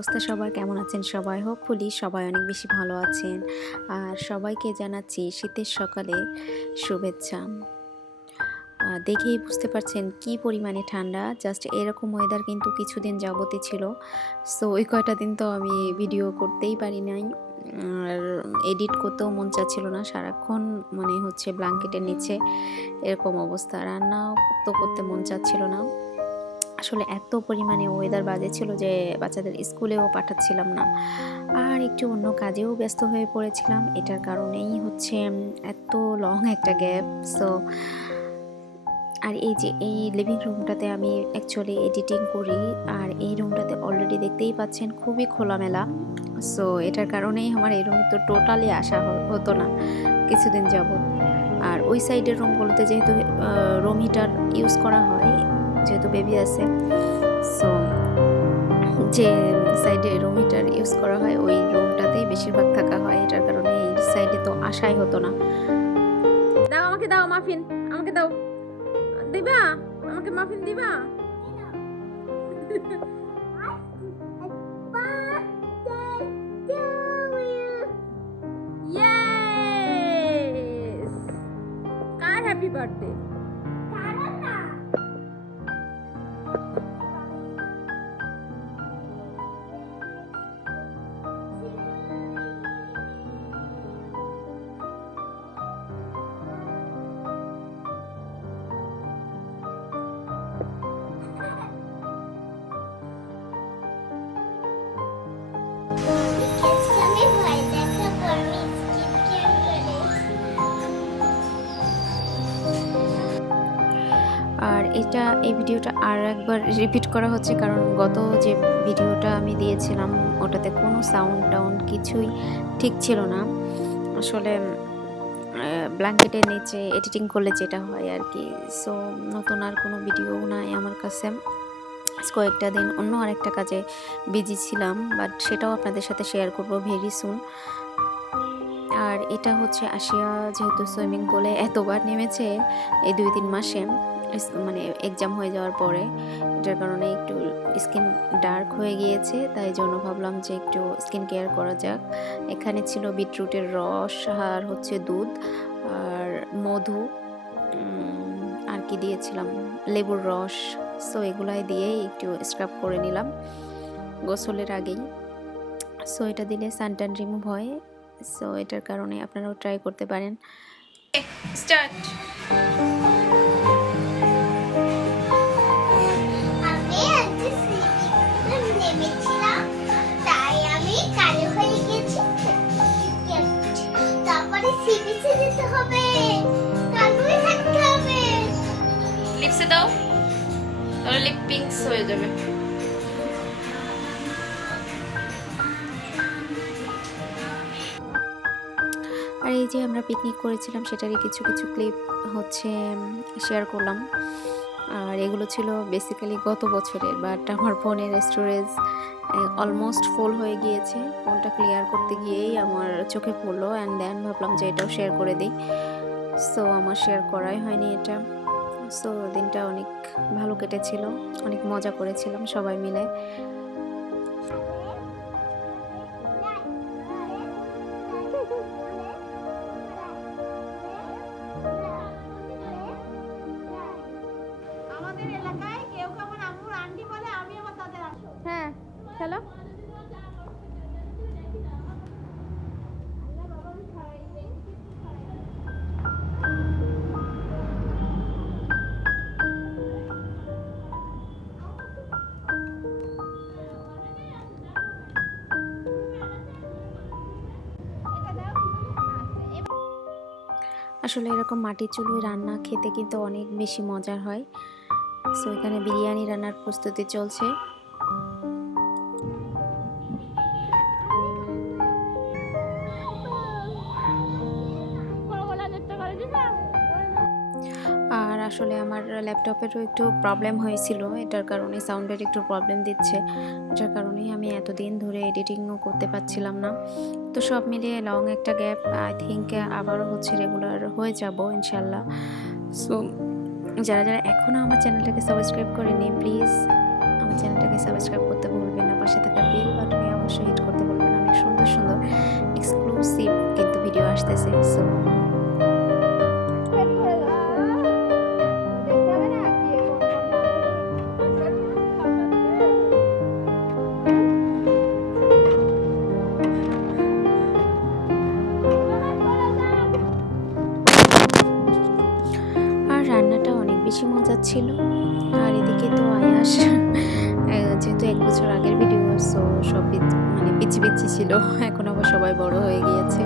অবস্থা সবার? কেমন আছেন সবাই? হোক হোপফুলি সবাই অনেক বেশি ভালো আছেন। আর সবাইকে জানাচ্ছি শীতের সকালে শুভেচ্ছা। দেখেই বুঝতে পারছেন কি পরিমাণে ঠান্ডা। জাস্ট এরকম ওয়েদার কিন্তু কিছুদিন যাবতই ছিল। সো ওই কয়টা দিন তো আমি ভিডিও করতেই পারি নাই। আর এডিট করতেও মন চাচ্ছিল না। সারাক্ষণ মানে হচ্ছে ব্ল্যাঙ্কেটের নিচে এরকম অবস্থা। রান্নাও তো করতে মন চাচ্ছিল না। আসলে এত পরিমাণে ওয়েদার বাজে ছিল যে বাচ্চাদের স্কুলেও পাঠাচ্ছিলাম না। আর একটু অন্য কাজেও ব্যস্ত হয়ে পড়েছিলাম। এটার কারণেই হচ্ছে এত লং একটা গ্যাপ সো আর এই যে এই লিভিং রুমটাতে আমি অ্যাকচুয়ালি এডিটিং করি, আর এই রুমটাতে অলরেডি দেখতেই পাচ্ছেন খুবই খোলামেলা। সো এটার কারণেই আমার এই রুমে তো টোটালি আসা হতো না কিছুদিন যাবত আর ওই সাইডের রুমগুলোতে যেহেতু রুম হিটার ইউজ করা হয় যেহেতু বেবি আছে সো যে সাইডে রুম হিটার ইউজ করা হয়, ওই রুমটাতেই বেশিরভাগ থাকা হয়। এটার কারণে এই সাইডে তো আসাই হতো না। দাও আমাকে দাও মাফিন আমাকে দাও। দিবা? আমাকে মাফিন দিবা? Yes! কার হ্যাপি বার্থডে এটা, এই ভিডিওটা আর একবার রিপিট করা হচ্ছে কারণ গত যে ভিডিওটা আমি দিয়েছিলাম, ওটাতে কোনো সাউন্ড টাউন্ড কিছুই ঠিক ছিল না। আসলে ব্ল্যাঙ্কেটের নিচে এডিটিং করলে যেটা হয় আর কি সো নতুন আর কোনো ভিডিও নাই আমার কাছে। কয়েকটা দিন অন্য আরেকটা কাজে বিজি ছিলাম বাট সেটাও আপনাদের সাথে শেয়ার করব ভেরি সুন আর এটা হচ্ছে আসিয়া, যেহেতু সুইমিং পুলে এতবার নেমেছে, এই দুই তিন মাসে মানে এক্সাম হয়ে যাওয়ার পরে। এটার কারণে একটু স্কিন ডার্ক হয়ে গিয়েছে, তাই জন্য ভাবলাম যে একটু স্কিন কেয়ার করা যাক। এখানে ছিল বিটরুটের রস, আর হচ্ছে দুধ, আর মধু আর কি দিয়েছিলাম? লেবুর রস। সো এগুলাই দিয়ে একটু স্ক্রাব করে নিলাম, গোসলের আগেই। সো এটা দিলে সানটান রিমুভ হয়। সো এটার কারণে আপনারাও ট্রাই করতে পারেন। স্টার্ট যাবে। আর এই যে আমরা পিকনিক করেছিলাম, সেটারই কিছু কিছু ক্লিপ হচ্ছে শেয়ার করলাম। আর এগুলো ছিল বেসিক্যালি গত বছরের বাট আমার ফোনের স্টোরেজ অলমোস্ট ফুল হয়ে গিয়েছে। ফোনটা ক্লিয়ার করতে গিয়েই আমার চোখে পড়ল অ্যান্ড দেন ভাবলাম যে এটাও শেয়ার করে দিই। সো আমার শেয়ার করাই হয়নি এটা। সো দিনটা অনেক ভালো কেটেছিল অনেক মজা করেছিলাম সবাই মিলে। আমাদের এলাকায় আসলে এরকম মাটির চুলোয় রান্না খেতে কিন্তু অনেক বেশি মজার হয়। সো এখানে বিরিয়ানি রান্নার প্রস্তুতি চলছে। আসলে আমার ল্যাপটপেরও একটু প্রবলেম হয়েছিল। এটার কারণে সাউন্ডের একটু প্রবলেম দিচ্ছে। এটার কারণেই আমি এতদিন ধরে এডিটিংও করতে পারছিলাম না। তো সব মিলিয়ে লং একটা গ্যাপ আই থিঙ্ক আবারও হচ্ছে রেগুলার হয়ে যাব ইনশাল্লাহ সো যারা যারা এখনও আমার চ্যানেলটাকে সাবস্ক্রাইব করেনি প্লিজ আমার চ্যানেলটাকে সাবস্ক্রাইব করতে ভুলবেন না। পাশে থাকা বেল বাটনে অবশ্যই হিট করতে ভুলবেন অনেক সুন্দর সুন্দর এক্সক্লুসিভ কিন্তু ভিডিও আসতেছে। সো বেশি মজার ছিল আর এদিকে তো আয়াস যেহেতু এক বছর আগের ভিডিও সো সব মানে পিচি পিচি ছিল। এখন আবার সবাই বড় হয়ে গিয়েছে।